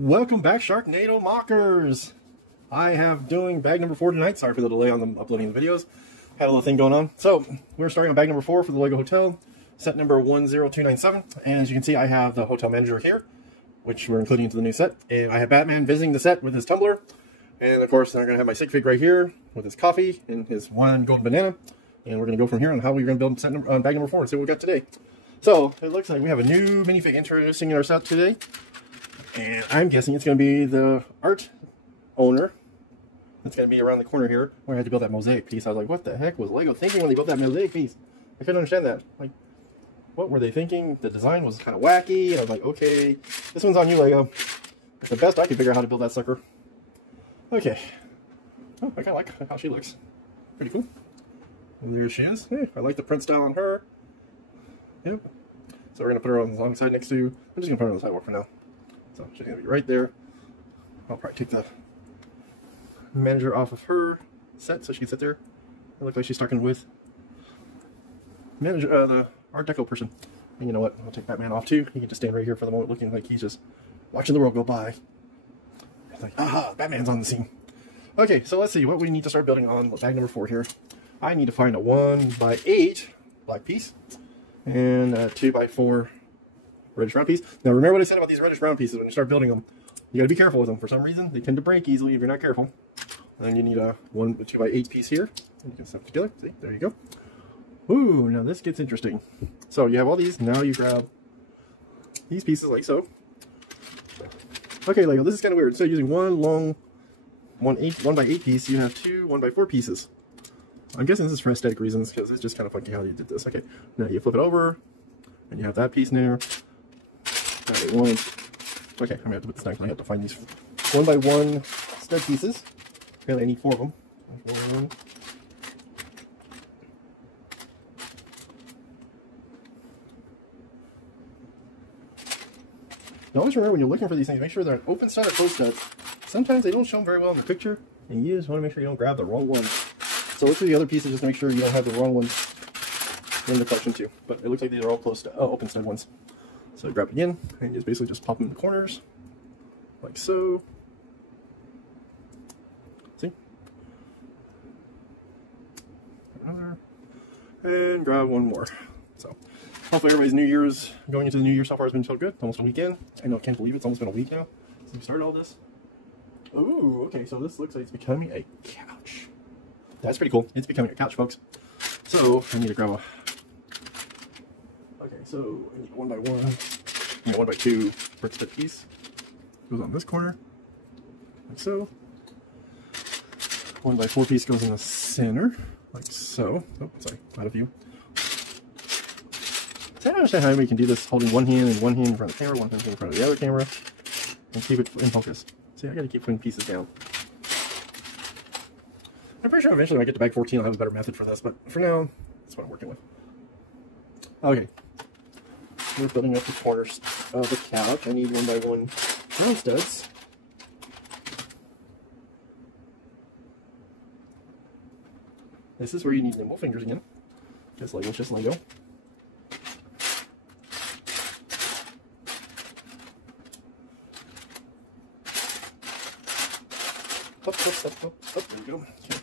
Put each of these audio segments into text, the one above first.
Welcome back, Sharknado mockers. I have doing bag number 4 tonight. Sorry for the delay on the uploading the videos. Had a little thing going on. So we're starting on bag number 4 for the Lego Hotel, set number 10297. And as you can see, I have the hotel manager here, which we're including into the new set. And I have Batman visiting the set with his tumbler. And of course, I'm going to have my sig fig right here with his coffee and his one golden banana. And we're going to go from here on how we're going to build set bag number 4 and see what we got today. So it looks like we have a new minifig introducing in our set today. And I'm guessing it's going to be the art owner. It's going to be around the corner here where I had to build that mosaic piece. I was like, what the heck was Lego thinking when they built that mosaic piece? I couldn't understand that. Like, what were they thinking? The design was kind of wacky. And I was like, okay, this one's on you, Lego. It's the best I could figure out how to build that sucker. Okay. Oh, I kind of like how she looks. Pretty cool. And there she is. Hey, I like the print style on her. Yep. So we're going to put her on the long side next to... I'm just going to put her on the sidewalk for now. So she's going to be right there. I'll probably take the manager off of her set so she can sit there. It looks like she's talking with manager, the Art Deco person. And you know what? I'll take Batman off too. He can just stand right here for the moment looking like he's just watching the world go by. It's like, aha, Batman's on the scene. Okay, so let's see what we need to start building on bag number 4 here. I need to find a 1x8 black piece and a 2x4 reddish brown piece. Now remember what I said about these reddish brown pieces. When you start building them, you got to be careful with them. For some reason, they tend to break easily if you're not careful. And then you need a 2x8 piece here. And you can stuff it together. See, there you go. Ooh, now this gets interesting. So you have all these. Now you grab these pieces like so. Okay, Lego, this is kind of weird. Instead of using one long 1x8 piece, you have two 1x4 pieces. I'm guessing this is for aesthetic reasons because it's just kind of funky how you did this. Okay, now you flip it over and you have that piece in there. Okay, I'm gonna have to put this next. I have to find these 1x1 stud pieces. Apparently, I need 4 of them. Now, always remember when you're looking for these things, make sure they're open stud or closed studs. Sometimes they don't show them very well in the picture, and you just want to make sure you don't grab the wrong one. So look through the other pieces just to make sure you don't have the wrong ones in the collection too. But it looks like these are all closed, open stud ones. So grab it again, and just basically just pop them in the corners, like so. See? Another. And grab one more. So hopefully everybody's New Year's, going into the New Year so far has been so good. Almost a weekend. I know, I can't believe it's almost been a week now since we started all this. Ooh, okay, so this looks like it's becoming a couch. That's pretty cool. It's becoming a couch, folks. So I need to grab a... Okay, so I need 1x1, and a 1x2 brick stud piece. Goes on this corner, like so. 1x4 piece goes in the center, like so. Oh, sorry, out of view. So I don't understand how we can do this holding one hand in front of the camera, one hand in front of the other camera, and keep it in focus. See, I gotta keep putting pieces down. I'm pretty sure eventually when I get to bag 14 I'll have a better method for this, but for now, that's what I'm working with. Okay. We're building up the corners of the couch. I need 1x1 round studs. This is where you need nimble fingers again. Just Lego. Up, there you go. Okay.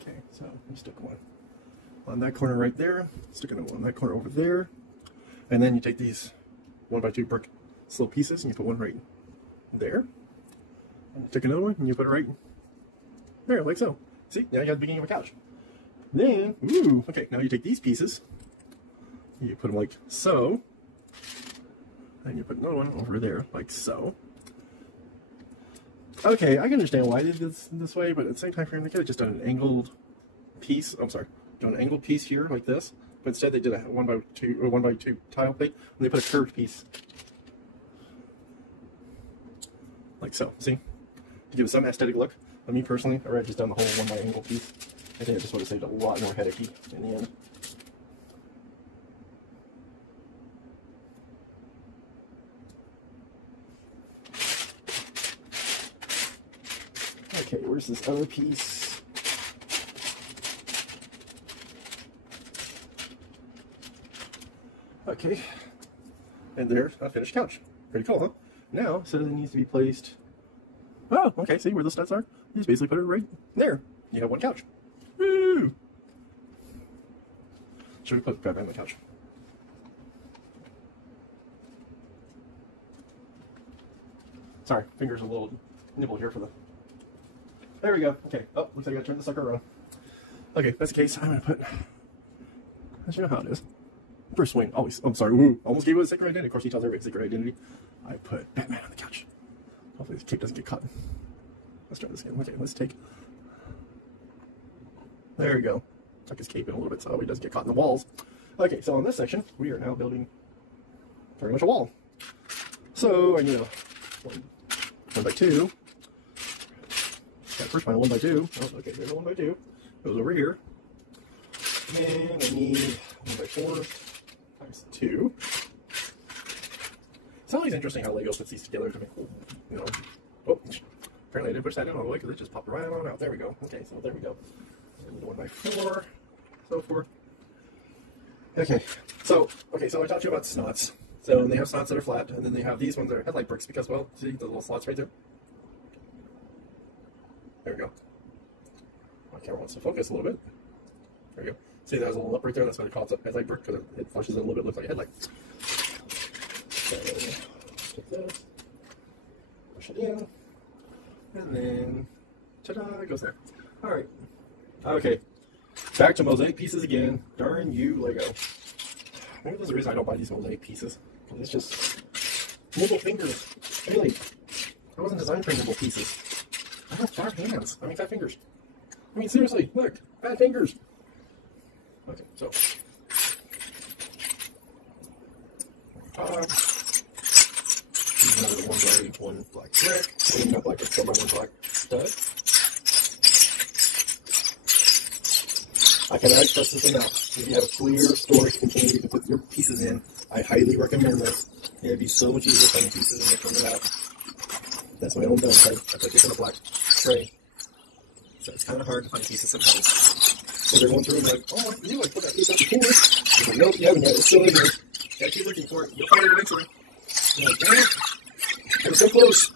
Okay, so we stick one on that corner right there, stick another one on that corner over there, and then you take these 1x2 brick slope pieces and you put one right there, and take another one and you put it right there, like so. See, now you got the beginning of a couch. Then, ooh, okay, now you take these pieces, you put them like so, and you put another one over there, like so. Okay, I can understand why they did this way, but at the same time, they could have just done an angled piece. I'm sorry, done an angled piece here like this, but instead they did a 1x2 or 1x2 tile plate, and they put a curved piece like so. See, to give it some aesthetic look. But me personally, I would have just done the whole 1x angle piece. I think it just would have saved a lot more headache in the end. Okay, where's this other piece? Okay. And there's a finished couch. Pretty cool, huh? Now, it says it needs to be placed... Oh, okay, see where the studs are? You just basically put it right there. You have one couch. Woo! Should we put Batman on the couch? Sorry, fingers a little nibble here for the... There we go. Okay. Oh, looks like I gotta turn the sucker around. Okay, that's the case. I'm gonna put... As you know how it is. Bruce Wayne, always. I'm sorry, woo. Almost gave it a secret identity. Of course, he tells everybody secret identity. I put Batman on the couch. Hopefully this cape doesn't get caught. Let's try this again. Okay, let's take... There we go. Tuck his cape in a little bit so he doesn't get caught in the walls. Okay, so in this section, we are now building very much a wall. So I need a 1x2. Got first final 1x2. Oh, okay, there's a 1x2. Goes over here. And I need 1x4 times 2. It's always interesting how Lego puts these together to make cool, you know. Oh, apparently I didn't push that in all the way because it just popped right on out. There we go. Okay, so there we go. 1x4, so forth. Okay, so I talked to you about snots. So they have snots that are flat, and then they have these ones that are headlight bricks because, well, see the little slots right there? There we go. My camera wants to focus a little bit. There we go. See, there's a little lip right there. That's why they call it a headlight brick, because it flashes in a little bit, looks like a headlight. So, take this, push it in, and then, ta-da, it goes there. All right. Okay. Back to mosaic pieces again. Darn you, Lego. Maybe there's a reason I don't buy these mosaic pieces. It's just nimble fingers. Really. I wasn't designed for nimble pieces. I have fat hands. I mean, fat fingers. I mean, seriously, look, fat fingers. Okay, so. Another one black brick. And got like a silver one black stud. I cannot express this enough. If you have a clear storage container you can put your pieces in, I highly recommend this. It'd be so much easier finding pieces and putting it out. That's my own downside. I put this in a black tray. So it's kind of hard to find pieces sometimes. So they're going through and like, oh, I knew I put that piece up the cooler. I'm like, nope, you haven't yet. It's still in here. Gotta keep looking for it. You'll find it eventually. I'm like, damn it. I was so close.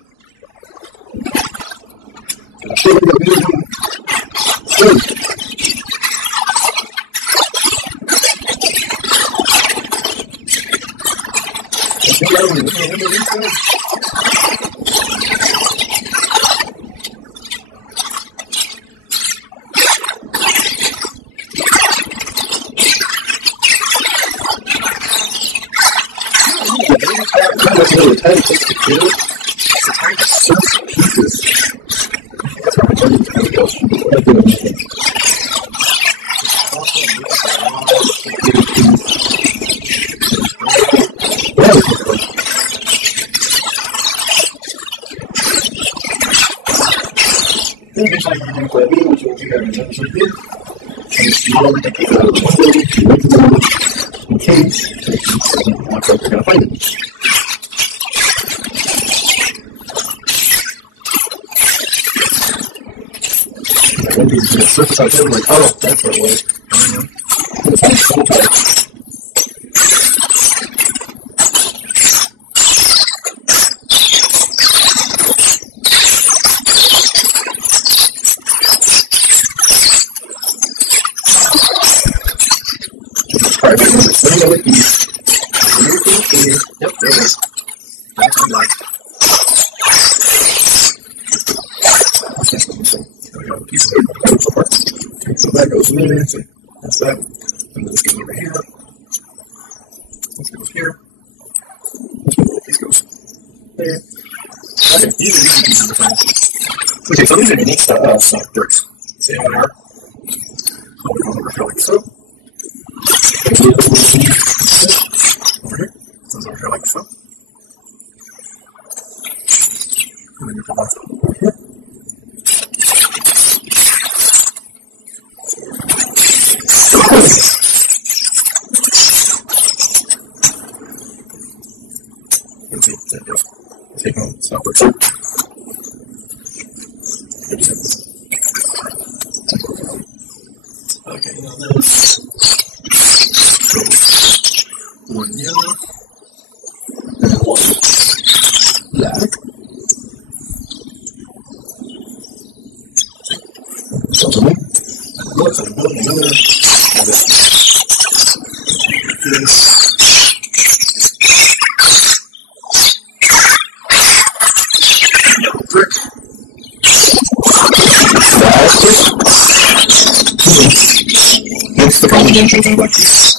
Then eventually you do that video, which will do that in another video. And it's more to get out of the facility, in case they're going to find it. When you see the surface out there, I'm like, oh, that's where it was. It's kind of so tight. Alright, let me know what these. Yep, there it is. Black and black. Okay, so we got a piece of it so far. Okay, so that goes in there. So that's that. And then this goes over here. This goes here. This little piece goes there. Okay, these are easy pieces to find. Okay, so these are unique stock bricks. See how they are? So we're going over here like so. Over here. So it's over here like so. And then you come back over here. You can see that goes. Take home stop bricks. Okay, now this. One yellow. That's like a building another. This. Brick. That's the problem with something like this.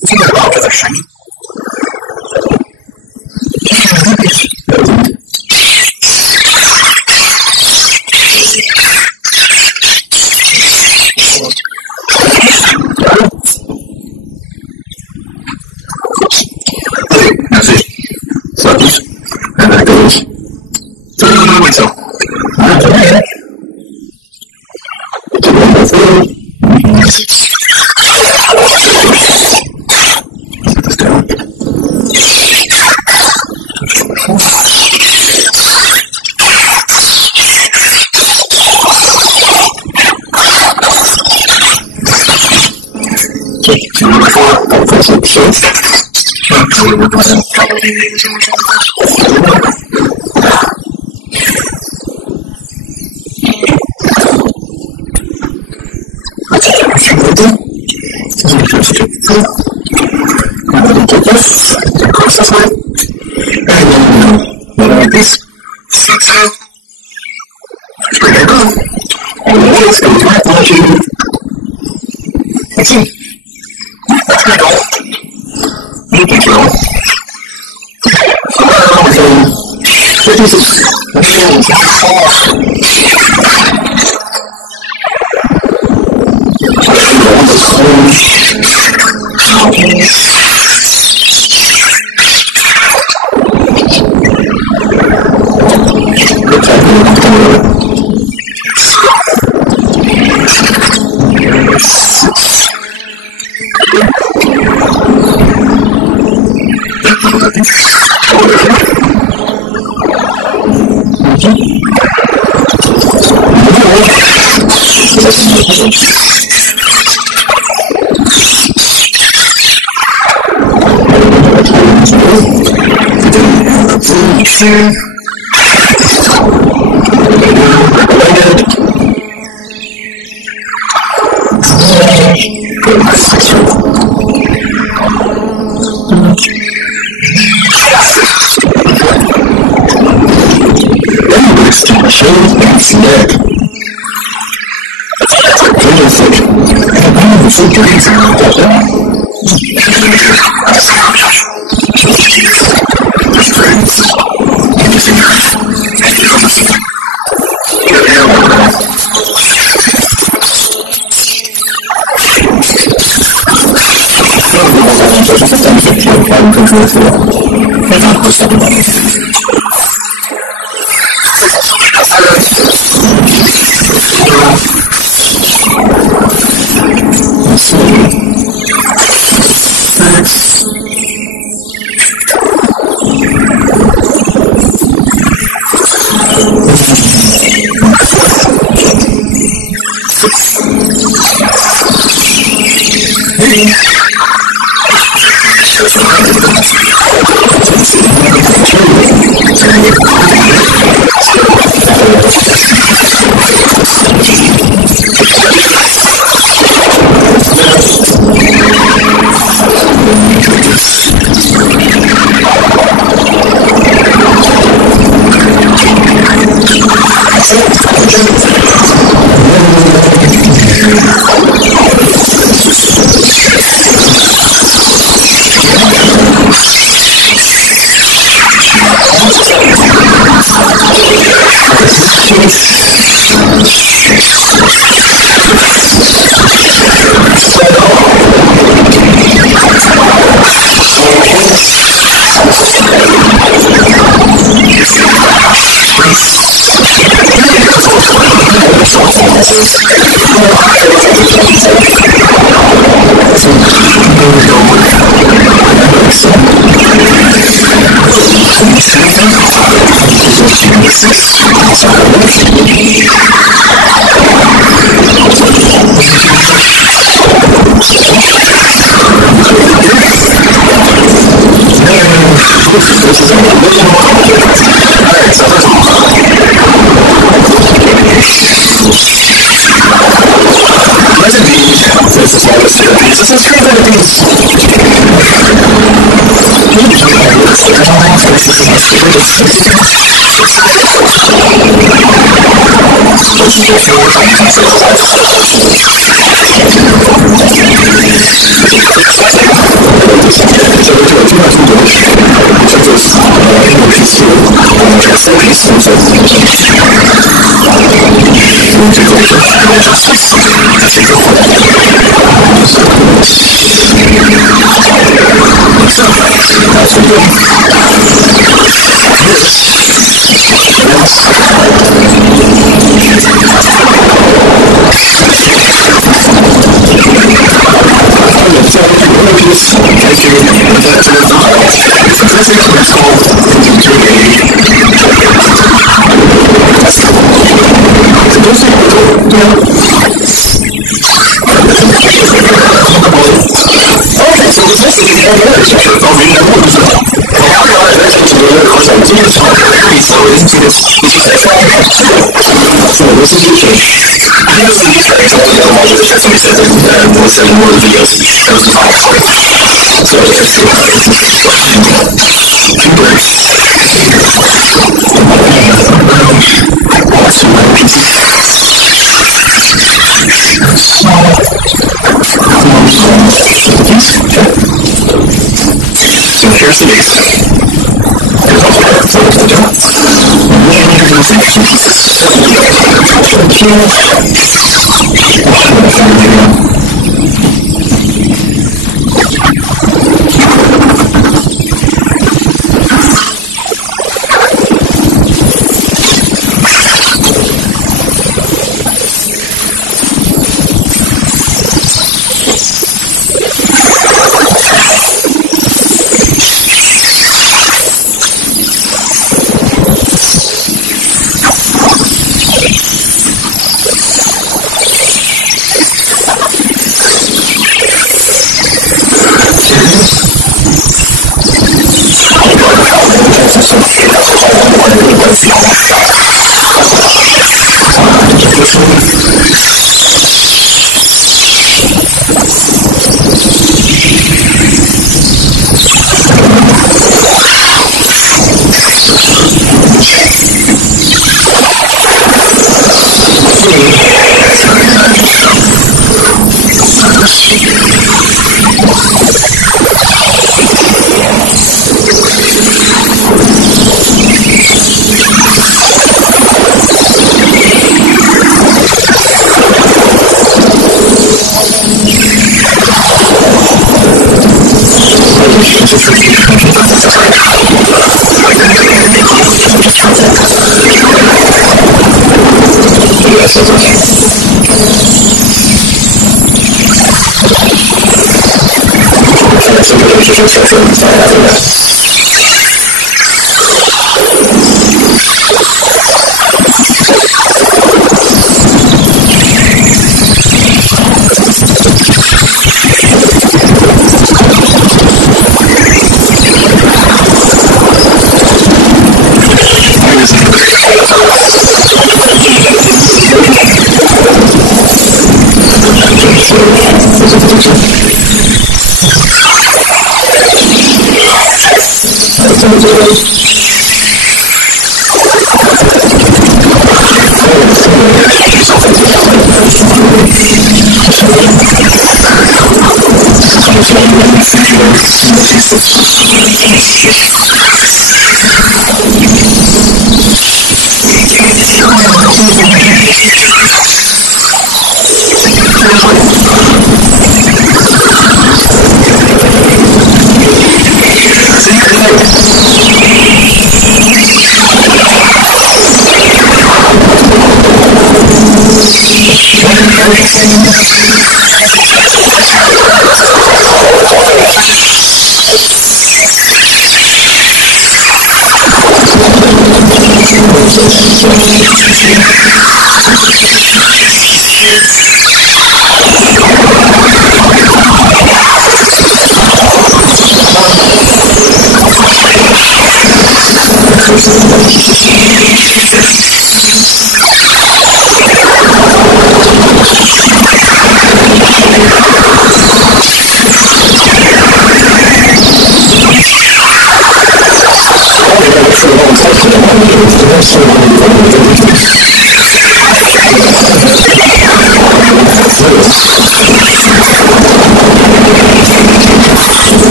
It's not about that shiny. That's it. So and that goes to the window. So subscribe to the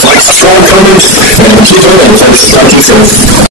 Like strong comments and keep it and thanks.